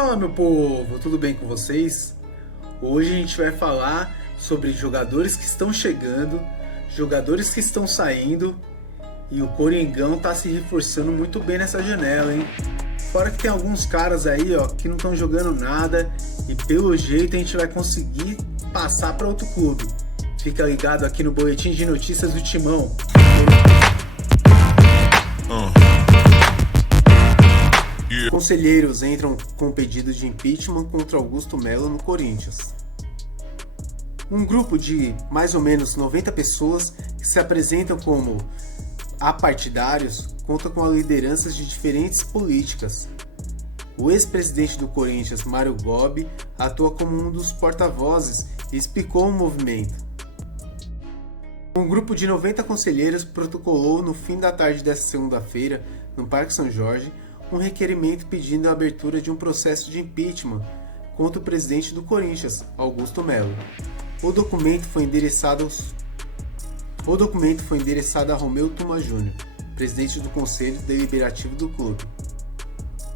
Fala, meu povo, tudo bem com vocês? Hoje a gente vai falar sobre jogadores que estão chegando, jogadores que estão saindo, e o Coringão tá se reforçando muito bem nessa janela, hein? Fora que tem alguns caras aí, ó, que não estão jogando nada e pelo jeito a gente vai conseguir passar para outro clube. Fica ligado aqui no Boletim de Notícias do Timão. Conselheiros entram com pedido de impeachment contra Augusto Melo no Corinthians. Um grupo de mais ou menos 90 pessoas que se apresentam como apartidários conta com a lideranças de diferentes políticas. O ex-presidente do Corinthians, Mário Gobi, atua como um dos porta-vozes e explicou o movimento. Um grupo de 90 conselheiros protocolou no fim da tarde desta segunda-feira, no Parque São Jorge, um requerimento pedindo a abertura de um processo de impeachment contra o presidente do Corinthians, Augusto Melo. O documento foi endereçado a Romeu Tuma Júnior, presidente do Conselho Deliberativo do clube.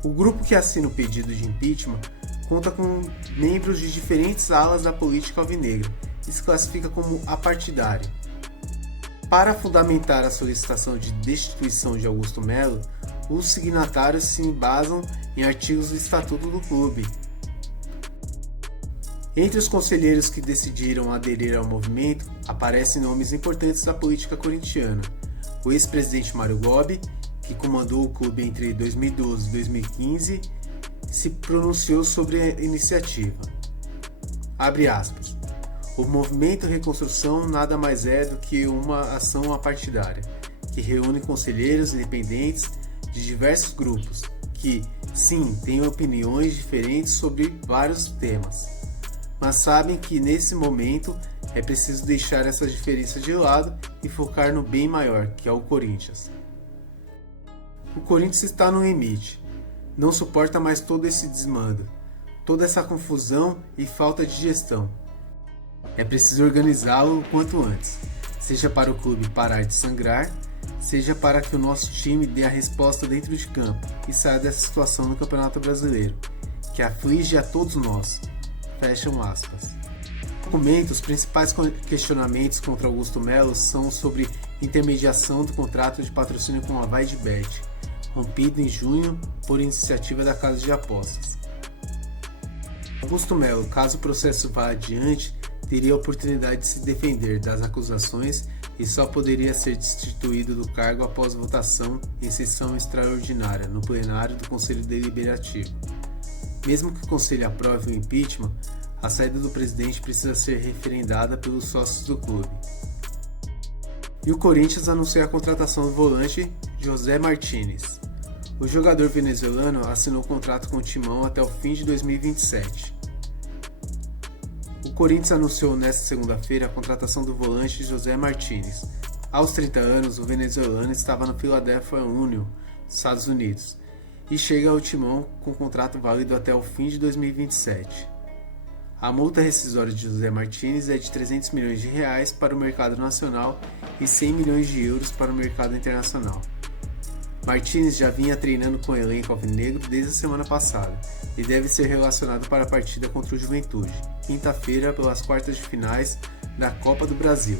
O grupo que assina o pedido de impeachment conta com membros de diferentes alas da política alvinegra e se classifica como apartidário. Para fundamentar a solicitação de destituição de Augusto Melo, os signatários se embasam em artigos do Estatuto do clube. Entre os conselheiros que decidiram aderir ao movimento, aparecem nomes importantes da política corintiana. O ex-presidente Mário Gobi, que comandou o clube entre 2012 e 2015, se pronunciou sobre a iniciativa. Abre aspas. O movimento Reconstrução nada mais é do que uma ação apartidária, que reúne conselheiros independentes de diversos grupos, que, sim, têm opiniões diferentes sobre vários temas, mas sabem que nesse momento é preciso deixar essas diferenças de lado e focar no bem maior, que é o Corinthians. O Corinthians está no limite, não suporta mais todo esse desmando, toda essa confusão e falta de gestão. É preciso organizá-lo o quanto antes, seja para o clube parar de sangrar, seja para que o nosso time dê a resposta dentro de campo e saia dessa situação no Campeonato Brasileiro, que aflige a todos nós. Fecham aspas. No documento, os principais questionamentos contra Augusto Melo são sobre intermediação do contrato de patrocínio com a Vai de Bet, rompido em junho por iniciativa da Casa de Apostas. Augusto Melo, caso o processo vá adiante, teria a oportunidade de se defender das acusações e só poderia ser destituído do cargo após votação em sessão extraordinária no plenário do Conselho Deliberativo. Mesmo que o Conselho aprove o impeachment, a saída do presidente precisa ser referendada pelos sócios do clube. E o Corinthians anunciou a contratação do volante José Martínez. O jogador venezuelano assinou contrato com o Timão até o fim de 2027. O Corinthians anunciou nesta segunda-feira a contratação do volante José Martínez. Aos 30 anos, o venezuelano estava no Philadelphia Union, Estados Unidos, e chega ao Timão com contrato válido até o fim de 2027. A multa rescisória de José Martínez é de 300 milhões de reais para o mercado nacional e 100 milhões de euros para o mercado internacional. Martínez já vinha treinando com o elenco alvinegro desde a semana passada e deve ser relacionado para a partida contra o Juventude, quinta-feira pelas quartas de finais da Copa do Brasil.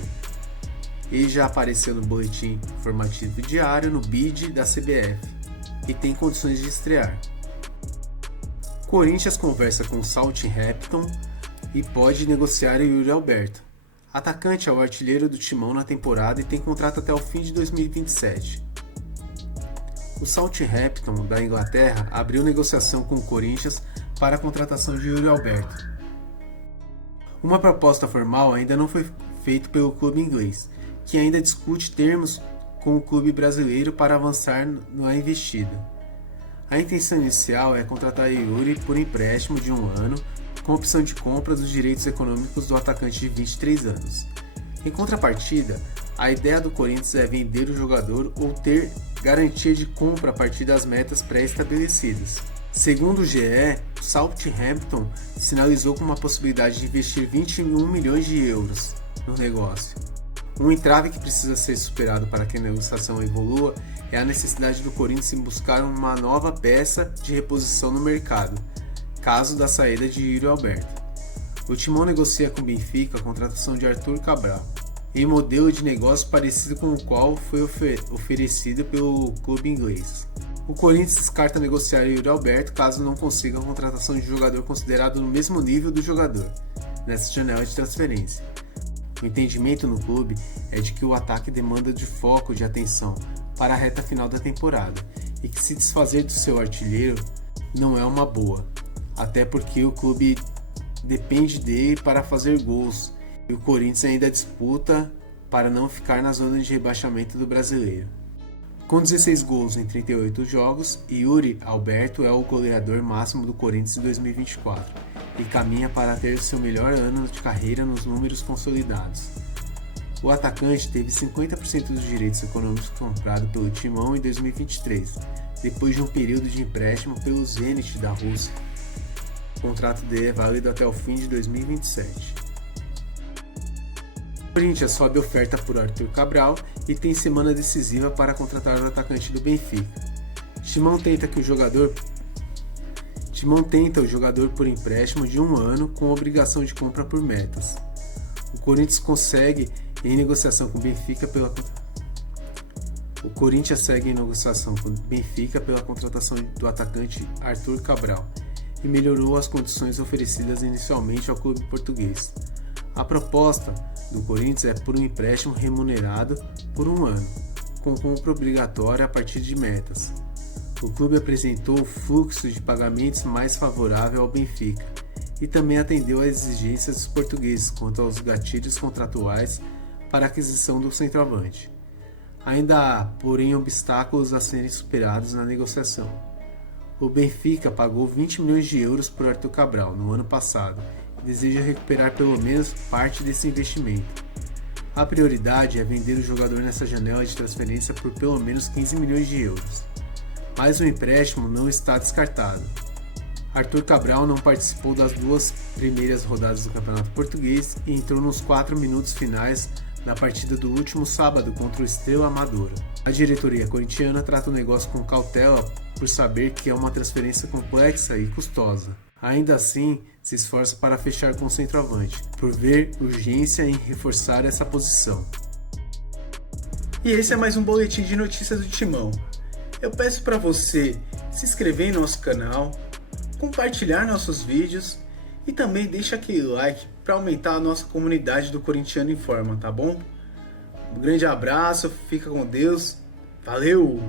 Ele já apareceu no boletim informativo diário no BID da CBF e tem condições de estrear. Corinthians conversa com o Southampton e pode negociar o Yuri Alberto. Atacante é o artilheiro do Timão na temporada e tem contrato até o fim de 2027. O Southampton, da Inglaterra, abriu negociação com o Corinthians para a contratação de Yuri Alberto. Uma proposta formal ainda não foi feita pelo clube inglês, que ainda discute termos com o clube brasileiro para avançar na investida. A intenção inicial é contratar Yuri por empréstimo de 1 ano, com opção de compra dos direitos econômicos do atacante de 23 anos. Em contrapartida, a ideia do Corinthians é vender o jogador ou ter garantia de compra a partir das metas pré-estabelecidas. Segundo o GE, o Southampton sinalizou com uma possibilidade de investir 21 milhões de euros no negócio. Um entrave que precisa ser superado para que a negociação evolua é a necessidade do Corinthians em buscar uma nova peça de reposição no mercado, caso da saída de Yuri Alberto. O Timão negocia com o Benfica a contratação de Arthur Cabral, em modelo de negócio parecido com o qual foi oferecido pelo clube inglês. O Corinthians descarta negociar Yuri Alberto caso não consiga a contratação de jogador considerado no mesmo nível do jogador, nessa janela de transferência. O entendimento no clube é de que o ataque demanda de foco de atenção para a reta final da temporada e que se desfazer do seu artilheiro não é uma boa, até porque o clube depende dele para fazer gols e o Corinthians ainda disputa para não ficar na zona de rebaixamento do Brasileiro. Com 16 gols em 38 jogos, Yuri Alberto é o goleador máximo do Corinthians em 2024 e caminha para ter seu melhor ano de carreira nos números consolidados. O atacante teve 50% dos direitos econômicos comprados pelo Timão em 2023, depois de um período de empréstimo pelo Zenit da Rússia. O contrato dele é válido até o fim de 2027. O Corinthians sobe oferta por Arthur Cabral e tem semana decisiva para contratar o atacante do Benfica. Timão tenta o jogador por empréstimo de 1 ano com obrigação de compra por metas. O Corinthians segue em negociação com o Benfica pela contratação do atacante Arthur Cabral e melhorou as condições oferecidas inicialmente ao clube português. A proposta do Corinthians é por um empréstimo remunerado por 1 ano, com compra obrigatória a partir de metas. O clube apresentou o fluxo de pagamentos mais favorável ao Benfica e também atendeu às exigências dos portugueses quanto aos gatilhos contratuais para a aquisição do centroavante. Ainda há, porém, obstáculos a serem superados na negociação. O Benfica pagou 20 milhões de euros por Arthur Cabral no ano passado e deseja recuperar pelo menos parte desse investimento. A prioridade é vender o jogador nessa janela de transferência por pelo menos 15 milhões de euros. Mas o empréstimo não está descartado. Arthur Cabral não participou das 2 primeiras rodadas do Campeonato Português e entrou nos 4 minutos finais na partida do último sábado contra o Estrela Amadora. A diretoria corintiana trata o negócio com cautela por saber que é uma transferência complexa e custosa. Ainda assim, se esforça para fechar com o centroavante, por ver urgência em reforçar essa posição. E esse é mais um boletim de notícias do Timão. Eu peço para você se inscrever em nosso canal, compartilhar nossos vídeos e também deixa aquele like para aumentar a nossa comunidade do Corintiano em Forma, tá bom? Um grande abraço, fica com Deus, valeu!